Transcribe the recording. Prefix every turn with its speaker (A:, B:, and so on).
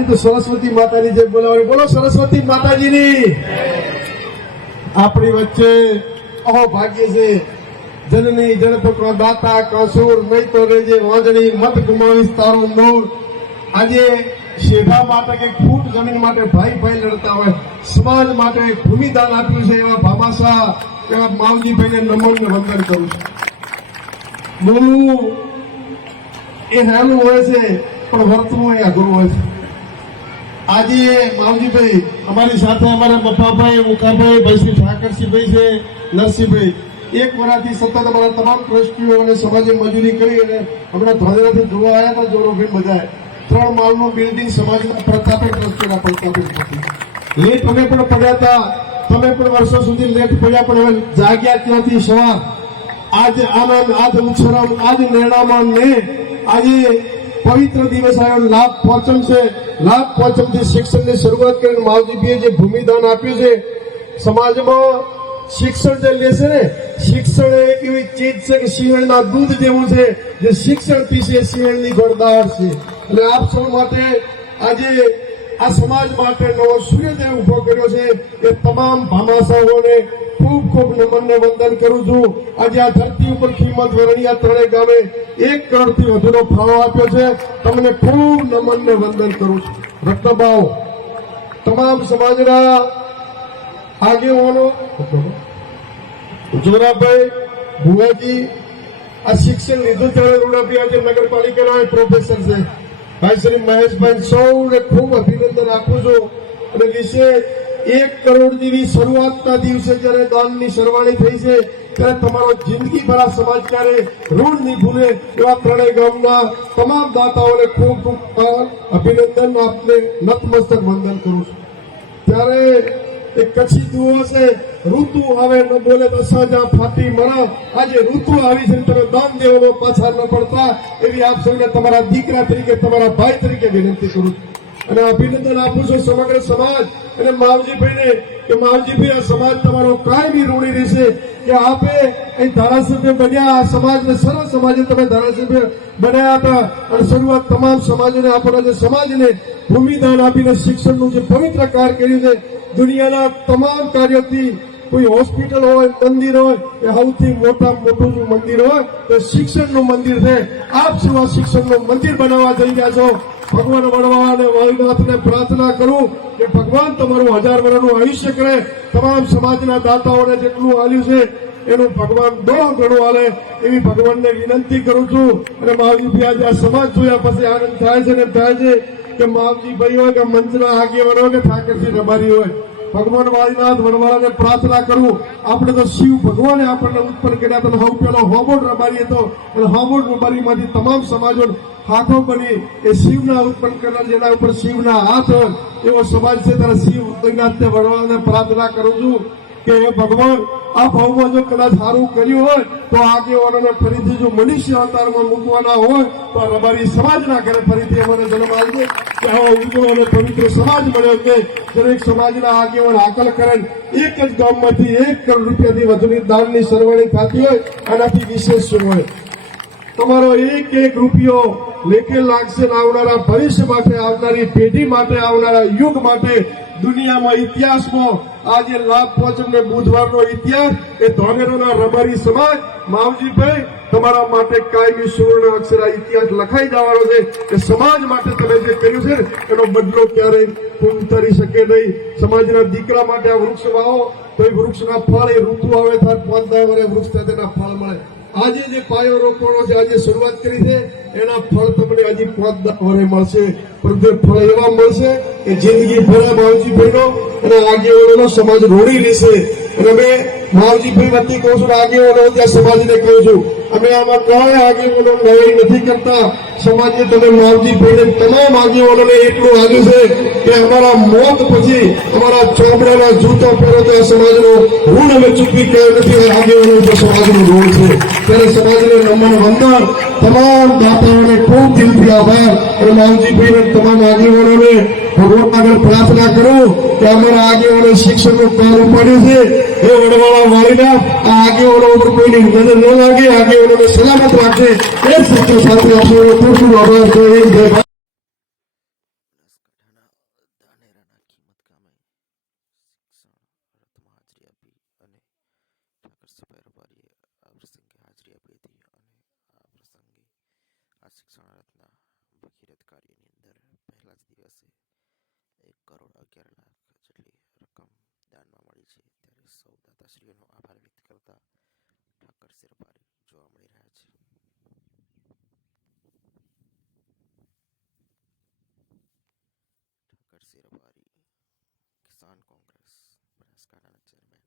A: આજે તો સરસ્વતી માતાની જેમ બોલાવવાની, બોલો સરસ્વતી માતાજીની. આપણી વચ્ચે અહો ભાગ્ય છે. જનની જનપુત્ર, દાતા, કસૂર નહીં તો રેજે વાંજણી મત ગુમાવીશ તારો મોર આજે શેઢા માટે કે ફૂટ જમીન માટે ભાઈ ભાઈ લડતા હોય, સમાજ માટે ભૂમિદાન આપ્યું છે એવા ભામાસા, એવા માવજીભાઈને નમન વંદન કરું છું. બોલવું એ નાનું હોય છે, પણ વર્તવું એ અઘરું હોય છે. આજે માવજીભાઈ, અમારી સાથે અમારા બપ્પાભાઈ મુખાભાઈ ભાઈશ્રી ઠાકરસિંહભાઈ છે, નરસિંહભાઈ. એક વર્ષથી સતત અમારા તમામ ટ્રસ્ટીઓ અને સમાજે મજૂરી કરી અને હમણાં ધોળેરાથી જોવા આવ્યા હતા જોરોભાઈ બધાએ ત્રણ માળનું બિલ્ડિંગ સમાજમાં પ્રતાપે ટ્રસ્ટીના પ્રતાપે લેટ અમે પણ પડ્યા હતા. તમે પણ વર્ષો સુધી લેટ પડ્યા, પણ હવે જાગ્યા ત્યાંથી સવાર. આજ આનંદ, આજ ઉછરમ આજ નિર્ણામણ ને આજે પવિત્ર દિવસ આવ્યો લાભ પોચમ છે. લાભ પોચમથી શિક્ષણની શરૂઆત કરીને માવજીભાઈએ જે ભૂમિદાન આપ્યું છે, સમાજમાં શિક્ષણ જે લેશે ને, શિક્ષણ એક એવી ચીજ છે કે સિંહણના દૂધ જેવું છે, જે શિક્ષણ પીશે સિંહણની ગળદાર છે. એટલે આપ સૌ માટે આજે આ સમાજ માટે નવો સૂર્યોદય ઊભો કર્યો છે. એ તમામ ભામાશાઓને ખૂબ ખૂબ નમન ને વંદન કરું છું. આજે આ ધરતી ઉપર કિંમત વરણિયા ત્રણેય ગામે એક કરોડથી વધુનો ફાળો આપ્યો છે. તમને ખૂબ નમન ને વંદન કરું છું. રત્નભાવ તમામ સમાજના આગેવાનો, જોરાભાઈ, ભુવાજી, આ શિક્ષણ લીધું ત્યારે રૂડાપી આજે નગરપાલિકાના પ્રોફેસર છે. ભાઈ શ્રી મહેશભાઈ સૌને ખૂબ અભિનંદન આપું છું. અને વિશેષ એક કરોડ જેવી શરૂઆતના દિવસે જ્યારે દાનની સરવાણી થઈ છે, ત્યારે તમારો જિંદગી ભરા સમાજ ક્યારે ઋણ નહીં ભૂલે એવા ત્રણેય ગામના તમામ દાતાઓને ખૂબ ખૂબ અભિનંદન આપને નતમસ્તક વંદન કરું છું. ત્યારે એ કચ્છી જુઓ છે, ઋતુ આવે ન બોલે તો સાજા ફાટી મરા. આજે ઋતુ આવી છે તમે દાન દેવામાં પાછા ન પડતા, એવી આપ સૌને તમારા દીકરા તરીકે, તમારા ભાઈ તરીકે વિનંતી કરું છું. અને અભિનંદન આપું છું સમગ્ર સમાજ અને માવજીભાઈને કે માવજીભાઈ, આ સમાજ તમારો કાયમી ઋણી રહેશે કે આપે અહીં ધારાસભ્ય બન્યા, આ સમાજને સરળ સમાજે તમે ધારાસભ્ય બન્યા હતા. અને શરૂઆત તમામ સમાજોને, આપણા જે સમાજને ભૂમિદાન આપીને શિક્ષણનું જે પવિત્ર કાર્ય કર્યું છે, દુનિયાના તમામ કાર્યોથી, કોઈ હોસ્પિટલ હોય, મંદિર હોય, એ સૌથી મોટા મોટું મંદિર હોય, તો શિક્ષણનું મંદિર છે. આપ આ શિક્ષણનું મંદિર બનાવવા જઈ રહ્યા છો? ભગવાન વડવા અને વાયુનાથને પ્રાર્થના કરું કે ભગવાન તમારું હજાર વર્ષનું આયુષ્ય કરે. તમામ સમાજના દાતાઓને જેટલું આલ્યું છે, એનું ભગવાન દો ઘણું હાલે એવી ભગવાનને વિનંતી કરું છું અને માવજીભાઈ આજે આ સમાજ જોયા પછી આનંદ થાય છે ને થાય છે કે માવજી ભાઈ હોય કે મંચના આગેવાન હોય કે ઠાકરજી રબારી હોય. ભગવાન વાળીનાથ વડવાળાને પ્રાર્થના કરું. આપણે તો શિવ ભગવાને આપણને ઉત્પન્ન કર્યા તો હવ પેલો હોમોડ રબારી હતો અને હોબોટ રબારીમાંથી તમામ સમાજો હાથો બની એ શિવના ઉત્પન્ન કરનાર, જેના ઉપર શિવના હાથ હોય, એવો સમાજ છે. ત્યારે શિવ ઉત્પન્નાથને વડવાળાને પ્રાર્થના કરું છું. કે હે ભગવાન, આ ભાવમાં જો કદાચ સારું કર્યું હોય, તો આગેવાનોને ફરીથી જો મનુષ્ય અવતારમાં મૂકવાના હોય, તો રબારી સમાજના ઘરે ફરીથી અમારે જન્મ આવશે કે આવો ઉજવો અને પવિત્ર સમાજ મળ્યો છે. દરેક સમાજના આગેવાન હાકલ કરે એક જ ગામમાંથી એક કરોડ રૂપિયાથી વધુની દાનની સરવાણી થતી હોય, આનાથી વિશેષ શું હોય? તમારો એક એક રૂપિયો લેખે લાગશે આવનારા ભવિષ્ય માટે, આવનારી પેઢી માટે, આવનારા યુગ માટે, દુનિયામાં ઇતિહાસમાં આજે લાભ પોચમને બુધવારનો ઇતિહાસ એ ધોનેરોના રબારી સમાજ, માવજીભાઈ, તમારા માટે કાયમી સુવર્ણ અક્ષરા ઇતિહાસ લખાઈ જવાનો છે. એ સમાજ માટે તમે જે કર્યું છે એનો બદલો ક્યારેય પૂર્ણ ઉતારી શકે નહીં. સમાજના દીકરા માટે આ વૃક્ષ વાવો, તો એ વૃક્ષના ફળ એ ઋતુ આવે ત્યારે પાંચ દસ વર્ષે વૃક્ષ થાય તેના ફળ મળે. આજે જે પાયો રોપવાનો છે, આજે શરૂઆત કરી છે, એના ફળ હજી પાંચ મળશે એ ફળ એવા મળશે કે જિંદગી ભરા માવજી ભાઈનો અને આગેવાનોનો સમાજ રોડી લેશે. અને અમે માવજી ભાઈ વતી કહું છું, આગેવાનો ત્યાં સમાજને કહું છું, અમે આમાં કોઈ આગેવાનો નવાઈ નથી કરતા. સમાજને તમે માવજી ભાઈને તમામ આગેવાનોને એટલું આવ્યું છે કે અમારા મોત પછી અમારા ચોપડાના જૂતો પહેરો તો સમાજનો ઋણ અમે ચૂકવી ગયો નથી આગેવાનો સમાજનો ઋણ છે. ત્યારે સમાજને નમન વંદન. તમામ દાતાઓને ખૂબ દિલથી આભાર અને માવજીભાઈ અને તમામ આગેવાનોને ભગવાન આગળ પ્રાર્થના કરું કે અમારા આગેવાનો શિક્ષણનું પારું પડ્યું છે એ વડવાળા વાળીના આ આગેવાનો ઉપર કોઈની નજર ન લાગે આગેવાનોને સલામત રાખે એ સાથે સાથે આપણો ખૂબ ખૂબ આભાર છે હાજરી
B: આપી અને ઠાકર સિપાઈ રબારીએ અવરસિંઘે હાજરી આપી હતી અને પ્રસંગે આ શિક્ષણ રત્ન ભગીરથ કાર્યની અંદર પહેલા જ દિવસે એક કરોડ અગિયાર લાખ જેટલી રકમ દાનમાં મળી છે. ત્યારે સૌ દાતાશ્રીઓનો આભાર વ્યક્ત કરતા ઠાકર શેરપારી જોવા મળી રહ્યા છે. ઠાકર શેરપારી, કિસાન કોંગ્રેસ, બનાસકાંઠાના ચેરમેન